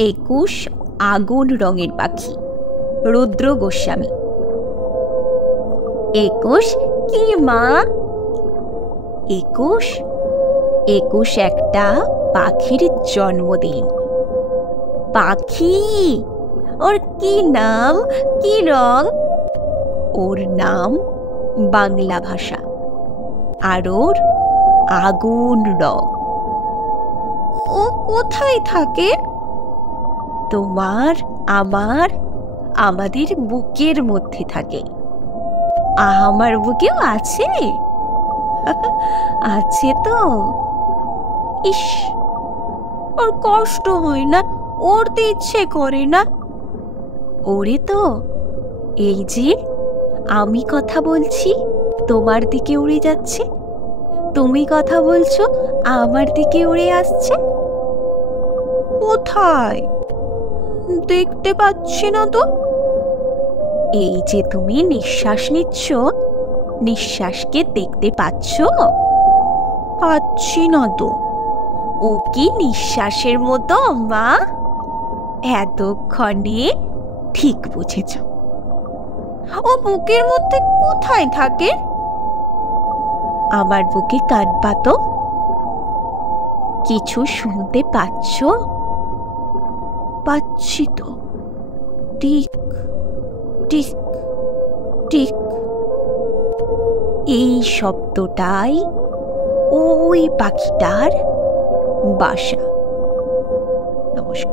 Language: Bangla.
21 আগুন রঙের পাখি, রুদ্র গোস্বামী। 21 কি মা? 21 একটা পাখির জন্মদিন। পাখি, ওর কি নাম, কি রং? ওর নাম বাংলা ভাষা, আর ওর আগুন রং। ও কোথায় থাকে? তোমার, আমার, আমাদের বুকের মধ্যে থাকে। আমার বুকেও আছে। আছে তো। ইস, ওর কষ্ট হয় না? উড়তে ইচ্ছে করে না? ওরে তো, এই যে আমি কথা বলছি, তোমার দিকে উড়ে যাচ্ছে। তুমি কথা বলছো, আমার দিকে উড়ে আসছে। কোথায়? দেখতে পাচ্ছি না তো। এই যে তুমি নিঃশ্বাস নিচ্ছ, নিঃশ্বাসকে দেখতে পাচ্ছ? পাচ্ছি না তো। ও কি নিঃশ্বাসের মতো মা? এতক্ষণে ঠিক বুঝেছ। ও বুকের মধ্যে কোথায় থাকে? আমার বুকে কান পাতো। কিছু শুনতে পাচ্ছ? পাচ্ছি তো। Tick tick tick. এই শব্দটাই ওই পাখিটার বাসা। নমস্কার।